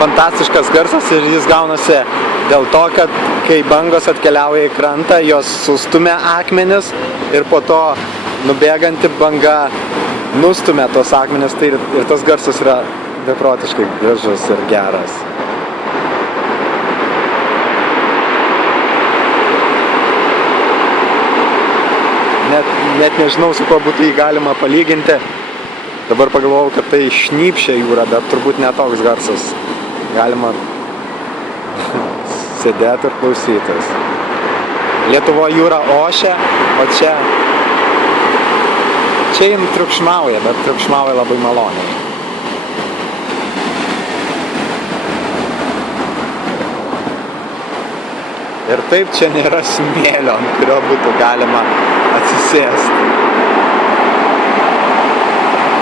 fantastiškas garsas ir jis gaunasi dėl to, kad kai bangos atkeliauja į krantą, jos sustumia akmenis ir po to nubėganti banga nustumia tos akmenis, tai ir tas garsas yra beprotiškai gražus ir geras. Net nežinau, su kuo būtų jį galima palyginti. Dabar pagalvojau, kad tai šnypščia jūra, bet turbūt ne toks garsas. Galima sėdėti ir klausytis. Lietuvoje jūra ošia, o čia jin triukšmauja, bet triukšmauja labai maloniai. Ir taip čia nėra smėlio, ant kurio būtų galima atsisėsti.